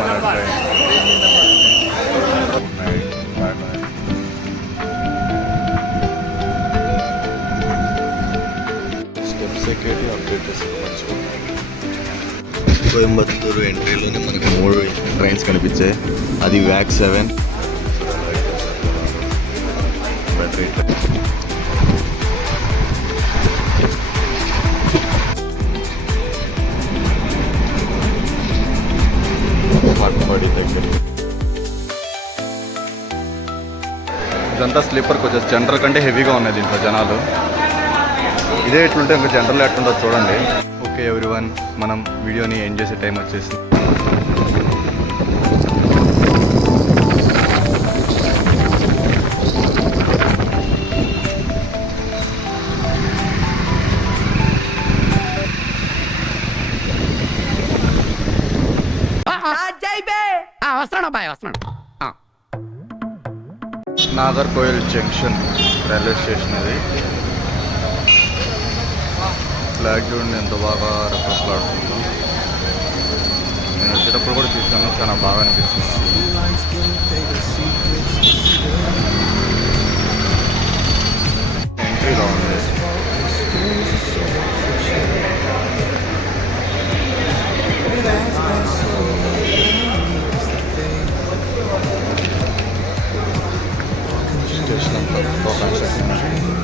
మన train steps ఎక్కేటి అప్డేట్ చేసుకోవచ్చు. కోయంబత్తూరు ఎంట్రీలోనే మనకు 3 ట్రైన్స్ కనిపించాయి. అది వ్యాక్ 7 బ్యాటరీ ట్రైన్. పడి దగ్గర ఇదంతా స్లీపర్కి వచ్చేసి జనరల్ కంటే హెవీగా ఉన్నాయి దీంట్లో జనాలు. ఇదే ఎట్లుంటే ఇంకా జనరల్ ఎట్లుంటుందో చూడండి. ఓకే ఎవ్రీవన్, మనం వీడియోని ఎండ్ చేసే టైం వచ్చేసి నాగర్కోయిల్ జంక్షన్ రైల్వే స్టేషన్ ఇది. ఫ్లాగ్ చూడండి ఎంత బాగా రెప్పలాడుతుందో. నేను వచ్చేటప్పుడు కూడా చూసాను, చాలా బాగా అనిపిస్తుంది. ఎంట్రీలో ఉంది. స్టేషన్ అంతా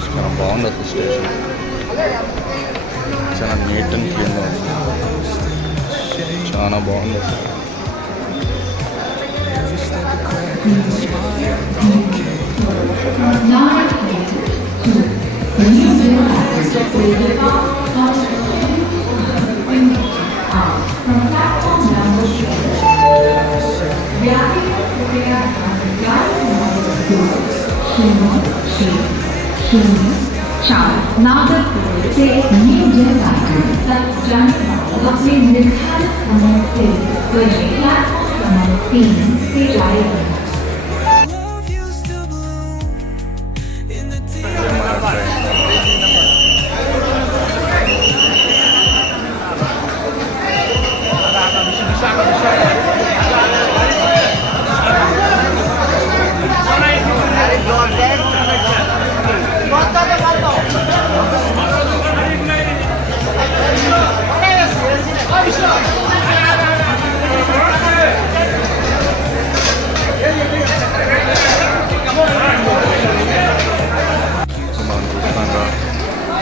చాలా బాగుంది అసలు. స్టేషన్ చాలా నీట్ అండ్ క్లీన్గా ఉంది. చాలా బాగుంది అసలు. नागरकोइल से न्यू जलगाड़ी तक जाने वाले अपने निर्धारित समय से पहले प्लेटफॉर्म नंबर 3 से जाएगा.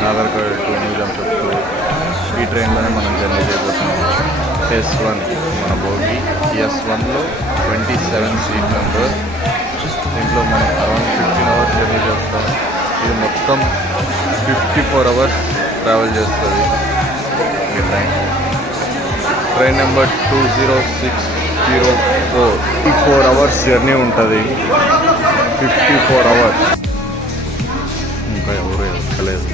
Nagercoil to new junction. ఈ ట్రైన్లోనే మనం జర్నీ చేయబోతున్నాం. S1 మన బోగి. S1లో 27 సీట్ నెంబర్. దీంట్లో మనం అరౌండ్ 15 అవర్స్ జర్నీ చేస్తాం. ఇది మొత్తం 54 అవర్స్ ట్రావెల్ చేస్తుంది ఈ train. Train number 20604. 54 hours journey ఉంటుంది. 54 అవర్స్. ఇంకా ఎవరు ఎక్కలేదు.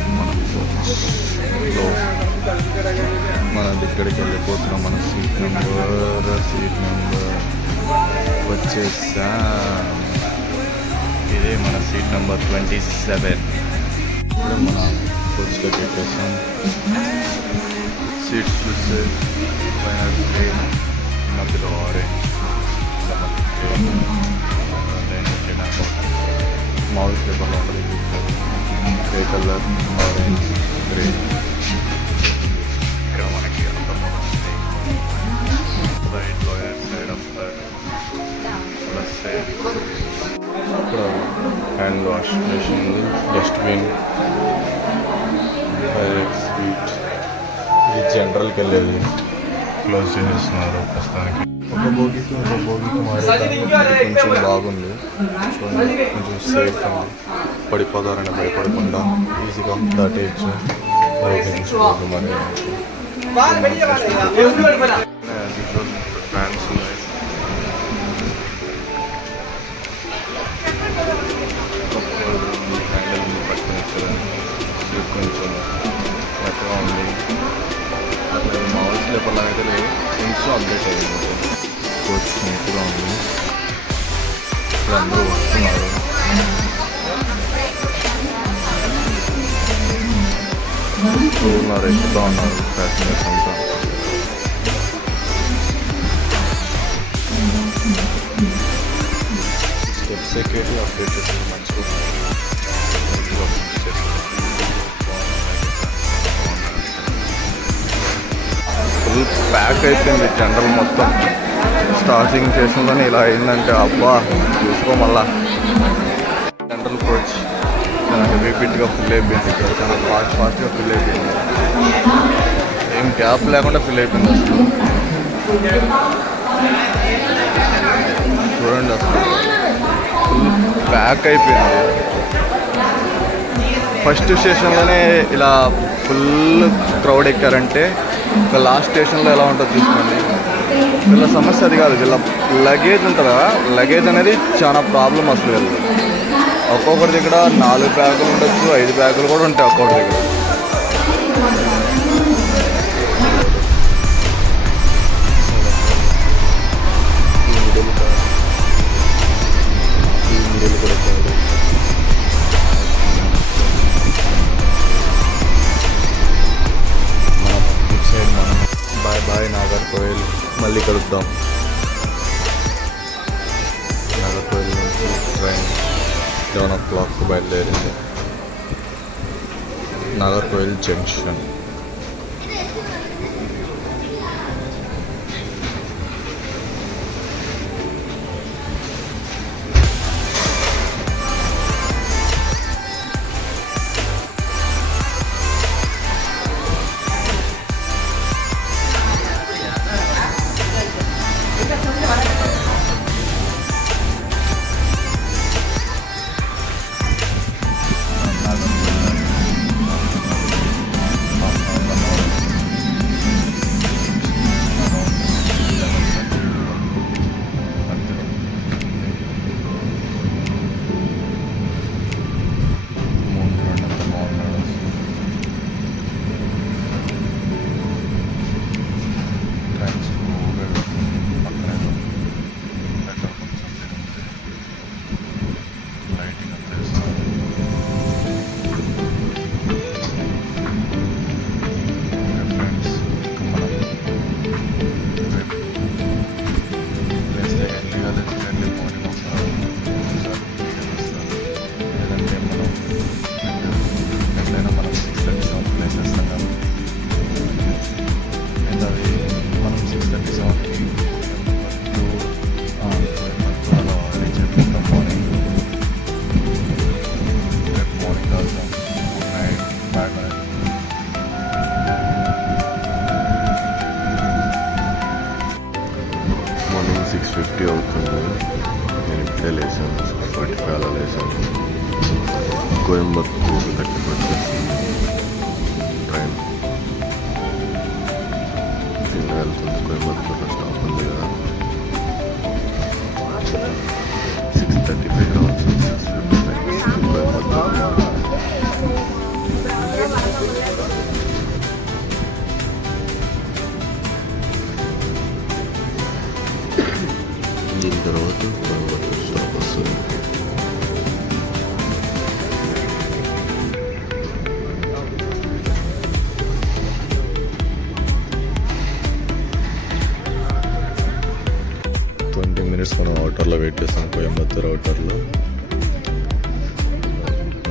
మన దగ్గరికి వెళ్ళిపోతున్నాం. మన సీట్ నెంబర్ వచ్చేసా. ఇదే మన సీట్ నెంబర్ 27. ఇప్పుడు మన కోచ్లో పెట్టేసాం. సీట్స్ చూస్తే పైన గ్రీన్, మధ్యలో ఆరెంజ్, మామూలు పేపర్లో ఉంటుంది. Grey colour, orange, green. ఇక్కడ మనకి అర్థం అవుతుంది. Right lower side of plus side ఇక్కడ హ్యాండ్ వాష్ మెషిన్ ఉంది. Dustbin, fire sweet. ఇది జనరల్కి వెళ్ళేది. క్లోజ్ చేసేస్తున్నారు ప్రస్తుతానికి. ఒక బోగికి మారేదానికి కొంచెం బాగుంది. కొంచెం సేఫ్ అండి. పడిపోతారని భయపడకుండా ఈజీగా దాటేయచ్చు. మరి ఫ్యాన్స్ ఉన్నాయి. హ్యాండిల్ పట్టుకుని సీట్ కొంచెం ఎక్కగా ఉంది. అట్లా మామూలు స్లీపర్ లాగా అయితే లేదు, కొంచెం అప్డేట్ అయ్యింది. కోచ్ నీట్గా ఉంది. ఇప్పుడు అందరూ వస్తున్నారు. రష్గా ఉన్నారు ప్యాసింజర్స్ అంతా. సెక్యూరిటీ అప్డేట్ మంచిగా ఫుల్ ప్యాక్ అయిపోయింది జనరల్ మొత్తం. స్టార్టింగ్ స్టేషన్లోనే ఇలా అయిందంటే అబ్బా చూసుకో మళ్ళా. జనరల్ కోచ్ చాలా హెవీ ఫిట్గా ఫిల్ అయిపోయింది ఇక్కడ, చాలా ఫాస్ట్గా ఫిల్ అయిపోయింది. ఏం గ్యాప్ లేకుండా ఫిల్ అయిపోయింది అసలు. చూడండి అసలు ఫుల్ ప్యాక్ అయిపోయింది. ఫస్ట్ స్టేషన్లోనే ఇలా ఫుల్ క్రౌడ్ ఎక్కారంటే ఒక లాస్ట్ స్టేషన్లో ఎలా ఉంటుందో చూసుకోండి. వీళ్ళ సమస్య అది కాదు, వీళ్ళ లగేజ్ ఉంటుంది కదా, లగేజ్ అనేది చాలా ప్రాబ్లం అసలు. వీళ్ళు ఒక్కొక్కరి దగ్గర 4 బ్యాగులు ఉండొచ్చు, 5 బ్యాగులు కూడా ఉంటాయి ఒక్కొక్కరి దగ్గర. బాయ్ బాయ్ నాగర్కోయిల్, మళ్ళీ కలుద్దాం. నాగర్కోయిల్ నుంచి ట్రైన్ 11 o'clock బయలుదేరింది. నాగర్కోయిల్ జంక్షన్. మార్నింగ్ 6:50 అవుతుంది. నేను ఇప్పుడే లేసాను, 6:45 అలా లేసాను. కోయంబత్తూరు దగ్గరికి వచ్చేసింది ట్రైన్. చిన్న వెళ్తుంది, కోయంబత్తూరులో స్టాప్ ఉంది కదా. 6:35 రావచ్చు, 6:55 కోయంబత్తూరు. దీని తర్వాత కోయంబత్తూరు స్టాప్ వస్తుంది. మనం అవుటర్లో వెయిట్ చేస్తాం, కోయంబత్తూరు అవుటర్లో.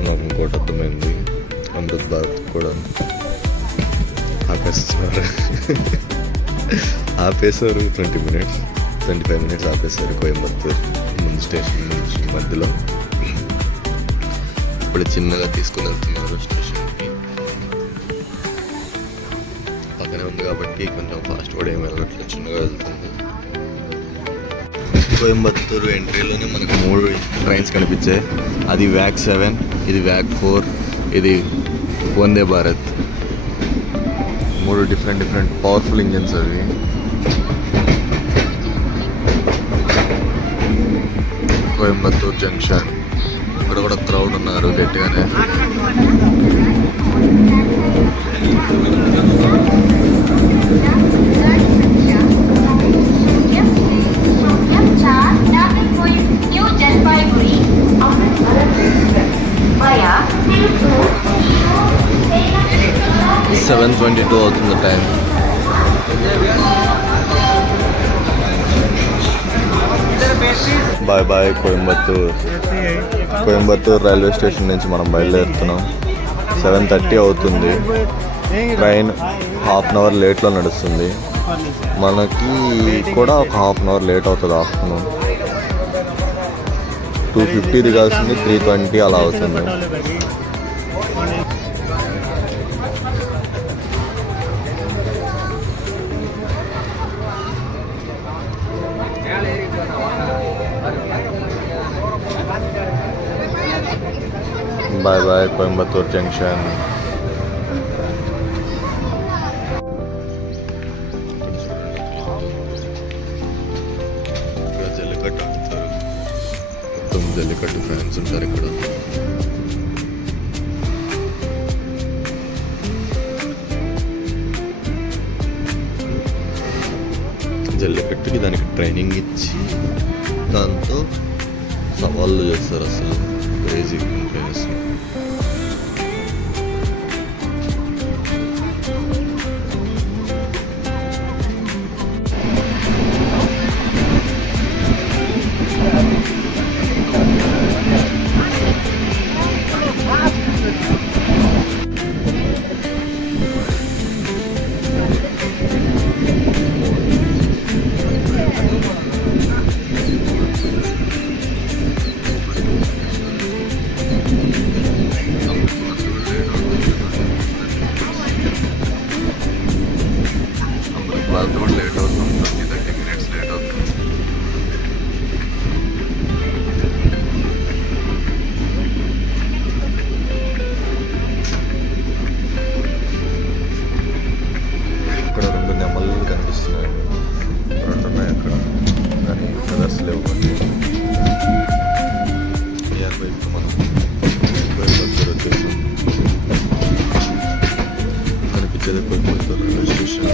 నాకు ఇంకోటి అర్థమైంది, అమృత్ భారత్ కూడా ఆపేశారు 20 minutes 25 minutes ఆపేశారు కోయంబత్తూరు ముందు స్టేషన్ నుంచి మధ్యలో. ఇప్పుడు చిన్నగా తీసుకుని వెళ్తున్నారు స్టేషన్కి. పక్కనే ఉంది కాబట్టి కొంచెం ఫాస్ట్ కూడా ఏమి వెళ్ళట్లేదు, చిన్నగా వెళ్తుంది. కోయంబత్తూరు ఎంట్రీలోనే మనకు 3 ట్రైన్స్ కనిపించాయి. అది వ్యాక్ 7, ఇది వ్యాక్ 4, ఇది వందే భారత్. 3 డిఫరెంట్ పవర్ఫుల్ ఇంజన్స్ అవి. కోయంబత్తూరు జంక్షన్, ఇక్కడ కూడా క్రౌడ్ ఉన్నారు గట్టిగానే. Seven 22 అవుతుంది time. Bye bye Coimbatore. Coimbatore railway station నుంచి మనం బయలుదేరుతున్నాం. 7:30 అవుతుంది. ట్రైన్ హాఫ్ అన్ అవర్ లేట్లో నడుస్తుంది. మనకి కూడా ఒక హాఫ్ అన్ అవర్ లేట్ అవుతుంది. ఆఫ్టర్నూన్ 2:50 దిగాల్సింది 3:20 అలా అవుతుంది. Bye bye Coimbatore junction. Jallikattu ఆడతారు. మొత్తం జల్లికట్టు ఫ్యాన్స్ ఉంటారు ఇక్కడ. జల్లికట్టుకి దానికి ట్రైనింగ్ ఇచ్చి దాంతో సవాళ్ళు చేస్తారు. అసలు క్రేజీ ప్లేస్. లేట్ అవుతుంది. 30 minutes లేట్ అవుతుంది. ఇక్కడ 2 నెమళ్ళు కనిపిస్తున్నాయి. 2 ఉన్నాయి అక్కడ, కానీ ఫెదర్స్ లేవు. నియర్ బై మనం కోయంబత్తూర్ వచ్చేసాం. కనిపించేది కోయంబత్తూర్ రైల్వే స్టేషన్.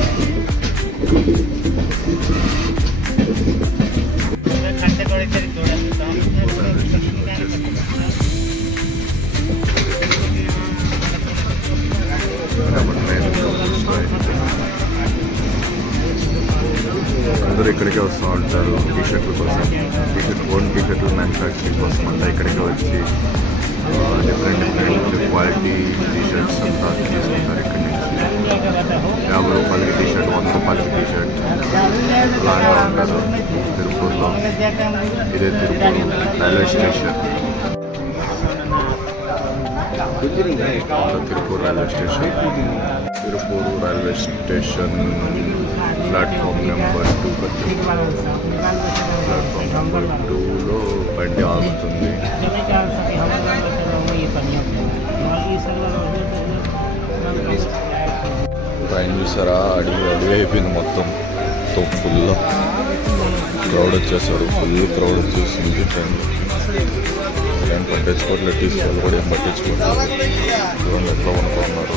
అందరూ ఇక్కడికే వస్తూ ఉంటారు టీషర్ట్ల కోసం. ఓన్ టీషర్ట్లు మ్యానుఫ్యాక్చరింగ్ కోసం అంతా ఇక్కడికే వచ్చి డిఫరెంట్ క్వాలిటీ టీషర్ట్స్ అంతా తీసుకుంటారు ఇక్కడి నుంచి. 50 రూపాయలకి టీషర్ట్, 100 రూపాయలకి టీషర్ట్ అలాగా ఉంటారు తిరుపూర్లో. ఇదే Tirupur railway station. Tirupur railway station. Tirupur railway station platform number 2. Platform number 2లో బండి ఆగుతుంది. ట్రైన్ చూసారా, అడిగి అయిపోయింది మొత్తం. ఫుల్ క్రౌడ్ వచ్చేసాడు. ఫుల్ క్రౌడ్ వచ్చేసింది ట్రైన్లో. ట్రైన్ పట్టించుకోవట్లేదు, టీసీలు కూడా ఏం పట్టించుకోవట్లేదు. చూడండి ఎట్లా అనుకున్నారు.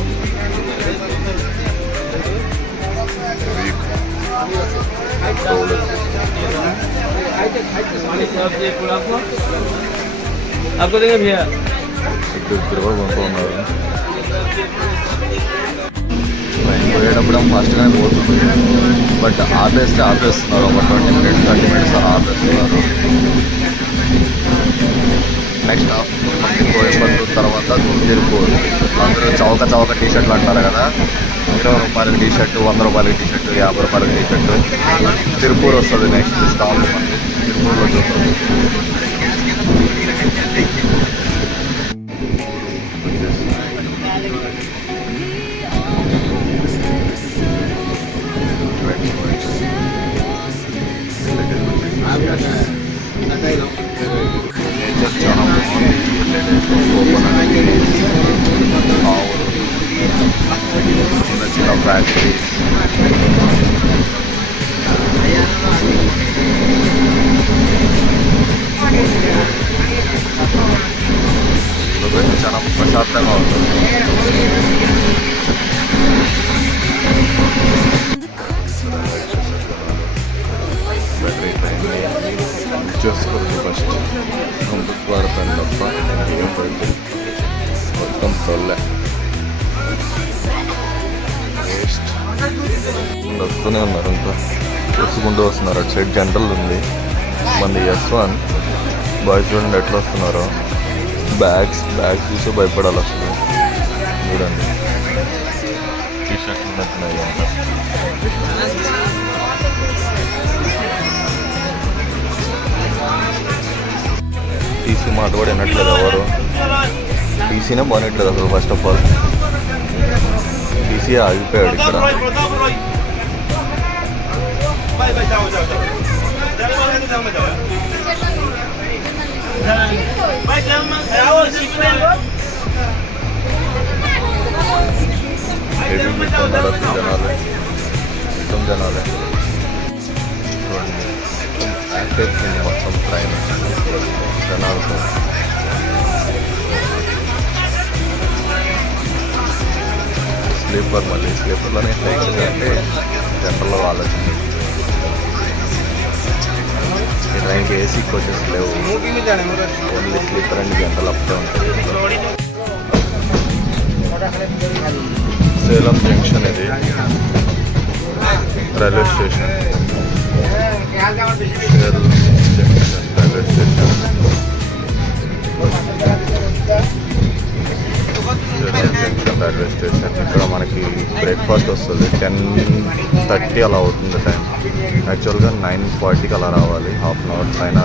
క్రౌడ్ ఇద్దరు కూడా కొనుక్కున్నారు. ట్రైన్ పోయేటప్పుడు ఫాస్ట్గానే పోతుంది, బట్ ఆపేస్తున్నారు. ఒక 20 minutes 30 minutes అలా ఆపేస్తున్నారు. నెక్స్ట్ కోయంబత్తూర్ తర్వాత తిరుపూర్. అందరూ చౌక టీషర్ట్లు అంటారు కదా. 20 రూపాయలకి టీషర్టు, 100 రూపాయలకి టీషర్టు, 50 రూపాయలకి టీషర్టు. తిరుపూర్ వస్తుంది నెక్స్ట్ స్టాప్. తిరుపూర్లో చూస్తాం. నేచర్ చాలా బాగుంది. చిన్న ఫ్యాక్టరీస్. చాలా ప్రశాంతంగా ఉంటుంది. చేసుకోవచ్చు ఫస్ట్ వాడతాను తప్ప ఏం పడుతుంది. మొత్తం తొల్లే వేస్ట్. వస్తూనే ఉన్నారు, ఇంకా వచ్చుకుంటూ వస్తున్నారు. అటు సైడ్ జనరల్ ఉంది, మనది S1. బాయ్స్ చూడండి ఎట్లా వస్తున్నారో. బ్యాగ్స్ చూసి భయపడాలి అసలు. చూడండి టీ షర్ట్లు ఉన్నట్టున్నాయి అంట. టీసీ మాట కూడా వినట్లేదు ఎవరు. టీసీనే బాగానట్లేదు అసలు. ఫస్ట్ ఆఫ్ ఆల్ టీసీ ఆగిపోయాడు ఇక్కడ. జనాలు మొత్తం జనాలే చూడండి. యాక్టివ్ మొత్తం ట్రైన్ జనాలతో. స్లీపర్ మళ్ళీ స్లీపర్లోనే అంటే జనరల్లో ఆలోచన. ఈ ట్రైన్కి ఏసీ కోచెస్ లేవు, ఓన్లీ స్లీపర్ అండ్ జనరల్ అప్పుడే ఉంటుంది. సేలం జంక్షన్ ఇది railway station. Salem junction railway station. Junction railway station. ఇక్కడ మనకి బ్రేక్ఫాస్ట్ వస్తుంది. 10:30 అలా అవుతుంది టైం. యాక్చువల్గా 9:40కి అలా రావాలి. హాఫ్ అన్ అవర్ పైన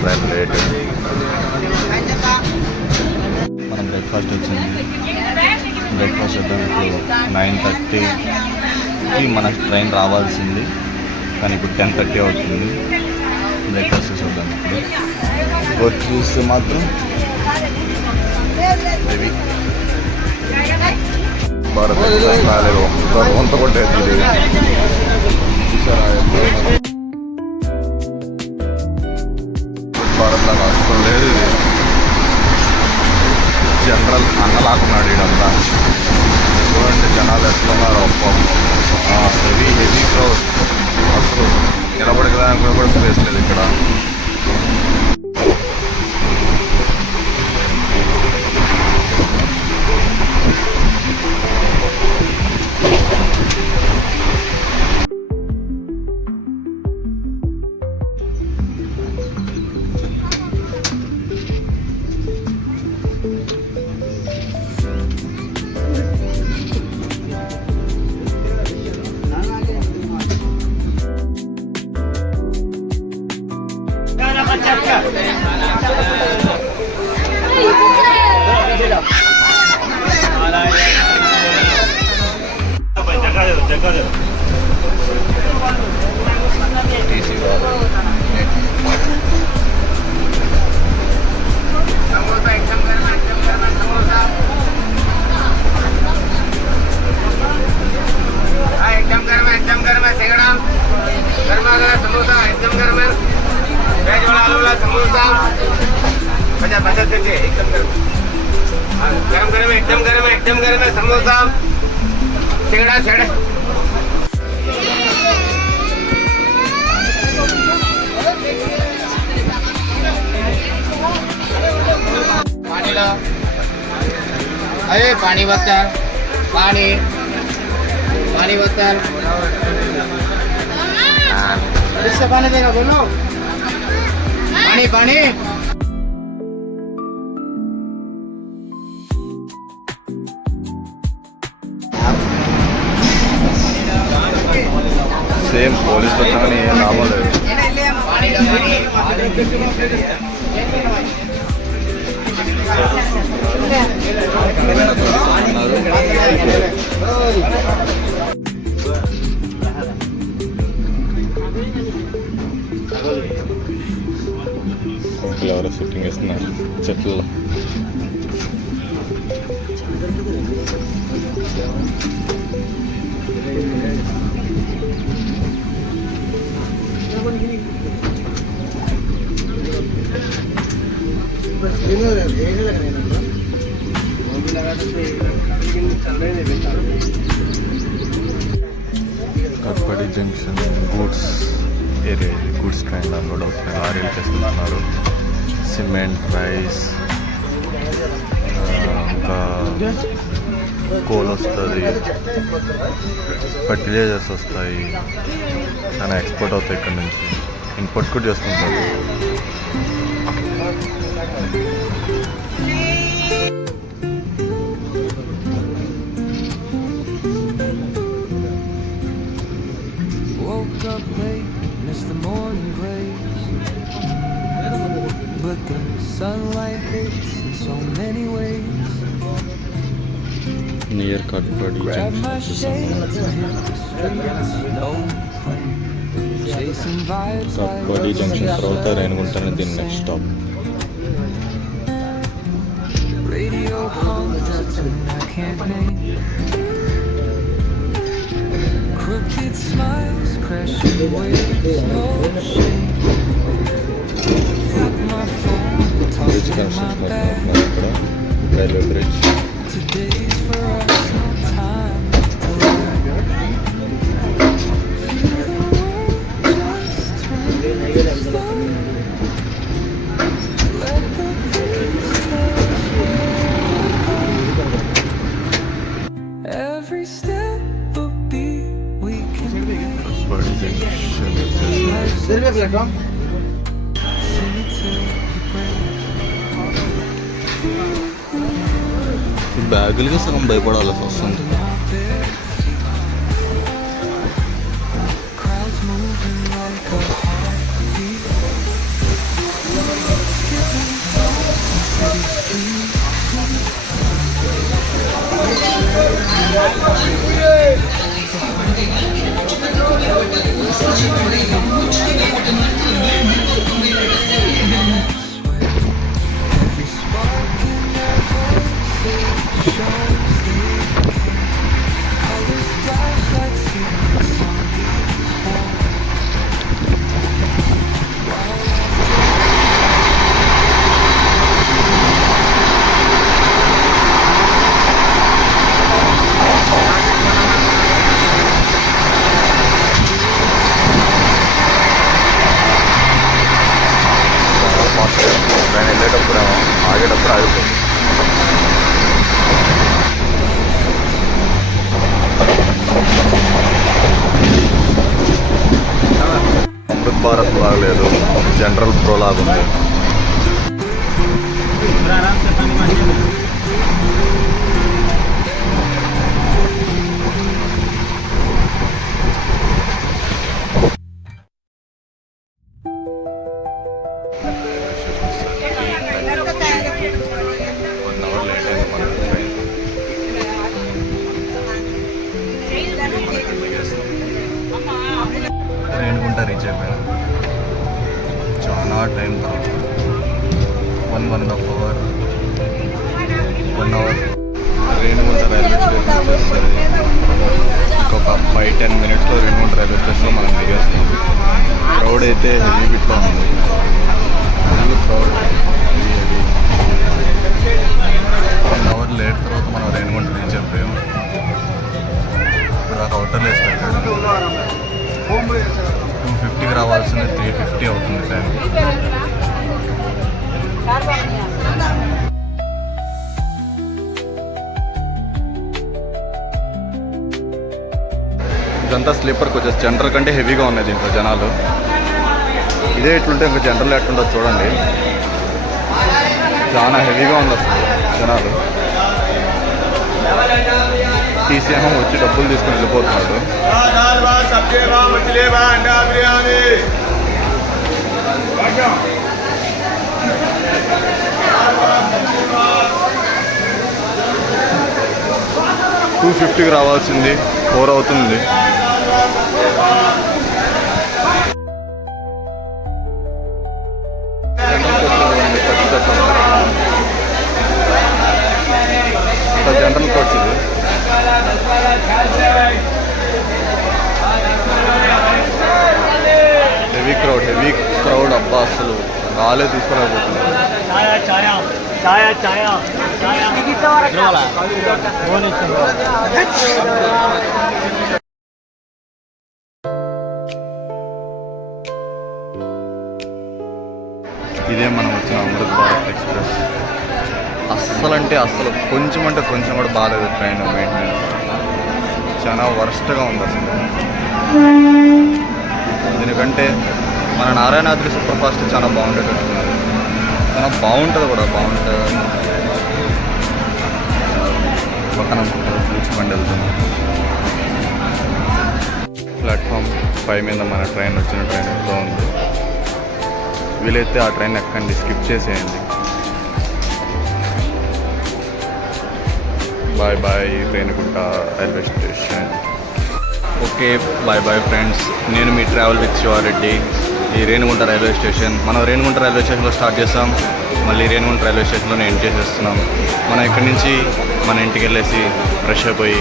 ట్రైన్ లేట్. మనం బ్రేక్ఫాస్ట్ వచ్చింది. బ్రేక్ఫాస్ట్ చేద్దాం. ఇప్పుడు 9:30కి మన ట్రైన్ రావాల్సింది, కానీ ఇప్పుడు 10:30 అవుతుంది. బ్రేక్ఫాస్ట్ చూద్దాం. ఇప్పుడు చూస్తే మాత్రం భారత్ ఎక్స్ప్రెస్ రాలేదు. వంత కొట్టేది ఇది చూసారా. భారత్ లాగా అసలు లేదు ఇది. జనరల్ అన్నలాకున్నాడు ఇదంతా. చూడండి జనాలు ఎట్లున్నారు. Heavy crowd. అసలు నిలబడడానికి కూడా స్పేస్ లేదు ఇక్కడ. एकदम गर्म है समोसा सिंगड़ा छेड़ा। पानी लो, अरे पानी बोतल, पानी बोतल। इससे पानी देगा बोलो। पानी సేమ్ పోలీస్ వచ్చామని ఏం లాభం లేదు. ఎవరో షూటింగ్ వేస్తున్నారు చెట్లలో. కట్పడి జంక్షన్ గూడ్స్ ఏరియా. ఇది గూడ్స్ ట్రైన్ అన్లోడ్ అవుతున్నాయి. లారీలు చేసుకుంటున్నారు. సిమెంట్, రైస్, ఇంకా కోల్ వస్తుంది, ఫర్టిలైజర్స్ వస్తాయి. చాలా ఎక్స్పోర్ట్ అవుతాయి ఇక్కడ నుంచి. ఇంపోర్ట్ కూడా చేసుకుంటారు. Woke up late, missed the morning grace, but the sunlight hits in so many ways. Near Katpadi Grab my shades and hit the streets, no plan, chasing vibes కట్పడి like జంక్షన్ తర్వాత రేణుగుంటనే దీని next stop. radio hums a tune I can't name. Crooked smiles, crashing waves, no shame. Flip my phone, toss bridge it in my construction bag. ఇక్కడ railway bridge. Today's for us, no time to lag. Feel the world just turn slow. Let the breeze tell us where to go. Every step a beat we can make. Katpadi junction వచ్చేసి Life's a platform sing it till you break. ఈ బ్యాగులకి సగం భయపడాల్సి వస్తుంది. Crowds moving like a heartbeat. Skipping city streets. Every spark in their voices shows they care. Colors flash like secrets on these walls. Train వెళ్ళేటప్పుడు ఆగేటప్పుడు ఆగిపోతుంది. అమృత్ భారత్ లాగలేదు, general pro లాగా ఉంది. వన్ అవర్ లేట్ అయింది మనకి ట్రైన్. రేణుగుంట రీచ్ అయిపోయాను. చాలా టైం తర్వాత 1.5 అవర్ రేణుగుంట రైల్వే స్టేషన్ వచ్చేస్తుంది. ఇంకొక 5-10 మినిట్స్లో రేణుగుంట రైల్వే స్టేషన్లో మనం దిగేస్తాం. క్రౌడ్ అయితే హెవీ బిట్లో ఉంది. Full crowd, heavy 1 hour late తర్వాత మనం రేణుగుంట రీచ్ అయిపోయాం. ఇప్పుడు దాకా అవుటర్ వేసి పెట్టాడు. 250కి రావాల్సింది 350 అవుతుంది టైం. ఇదంతా స్లీపర్ కోచెస్, జనరల్ కంటే హెవీగా ఉన్నాయి దీంట్లో జనాలు. ఇదే ఇట్లుంటే ఇంకా జనరల్ ఎట్లుంటుంది చూడండి, చాలా హెవీగా ఉంది అసలు జనాలు. టీసీఎం వచ్చి డబ్బులు తీసుకొని వెళ్ళిపోతున్నాడు. $250కి రావాల్సింది 4 అవుతుంది. జనరల్ కోచ్ ఇది. హెవీ క్రౌడ్ అబ్బా, అసలు గాలే తీసుకోలేకపోతుంది. ఇదే మనం వచ్చిన అమృత్ భారత్ ఎక్స్ప్రెస్. అస్సలు కొంచెం అంటే కొంచెం కూడా బాగాలేదు ట్రైన్ మెయింటెనెన్స్. చాలా వర్స్ట్గా ఉంది అసలు. దీనికంటే మన నారాయణాద్రి సూపర్ ఫాస్ట్ చాలా బాగుండేటట్టున్నది. చాలా బాగుంటుంది కూడా, బాగుంటుంది. పక్కన ఫ్రూట్స్ బండి వెళ్తుంది. ప్లాట్ఫామ్ 5 మీద మన ట్రైన్ వచ్చిన ట్రైన్ వెళ్తూ ఉంది. వీలైతే ఆ ట్రైన్ ఎక్కండి, స్కిప్ చేసేయండి. Bye bye Renigunta railway station. Okay bye bye friends, నేను మీ ట్రావెల్ విత్ శివారెడ్డి. ఈ రేణిగుంట రైల్వే స్టేషన్, మనం రేణిగుంట రైల్వే స్టేషన్లో స్టార్ట్ చేస్తాం, మళ్ళీ రేణిగుంట రైల్వే స్టేషన్లో ఎండ్ చేసేస్తున్నాం. మనం ఇక్కడి నుంచి మన ఇంటికి వెళ్ళేసి ఫ్రెష్ అయిపోయి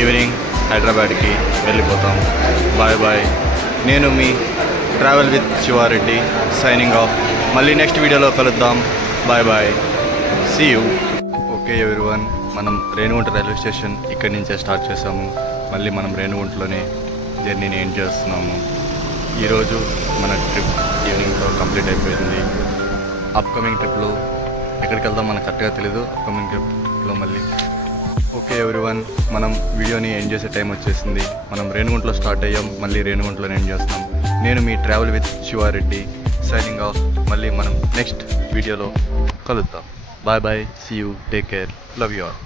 ఈవినింగ్ హైదరాబాద్కి వెళ్ళిపోతాం. బాయ్ బాయ్, నేను మీ travel with Shiva Reddy signing off. మళ్ళీ నెక్స్ట్ వీడియోలో కలుద్దాం. Bye bye, see you. Okay everyone, మనం రేణిగుంట రైల్వే స్టేషన్ ఇక్కడి నుంచే స్టార్ట్ చేసాము. మళ్ళీ మనం రేణిగుంటలోనే జర్నీని ఎండ్ చేస్తున్నాము. ఈరోజు మన ట్రిప్ ఈవినింగ్లో కంప్లీట్ అయిపోయింది. అప్కమింగ్ ట్రిప్లో ఎక్కడికి వెళ్దాం మనకు కరెక్ట్గా తెలీదు. అప్కమింగ్ ట్రిప్లో మళ్ళీ. ఓకే ఎవ్రీవన్, మనం వీడియోని ఎండ్ చేసే టైం వచ్చేసింది. మనం రేణిగుంటలో స్టార్ట్ అయ్యాం, మళ్ళీ రేణిగుంటలోనే ఎండ్ చేస్తాం. నేను మీ travel with Shiva Reddy signing off. మళ్ళీ మనం నెక్స్ట్ వీడియోలో కలుద్దాం. Bye bye, see you, take care, love you all.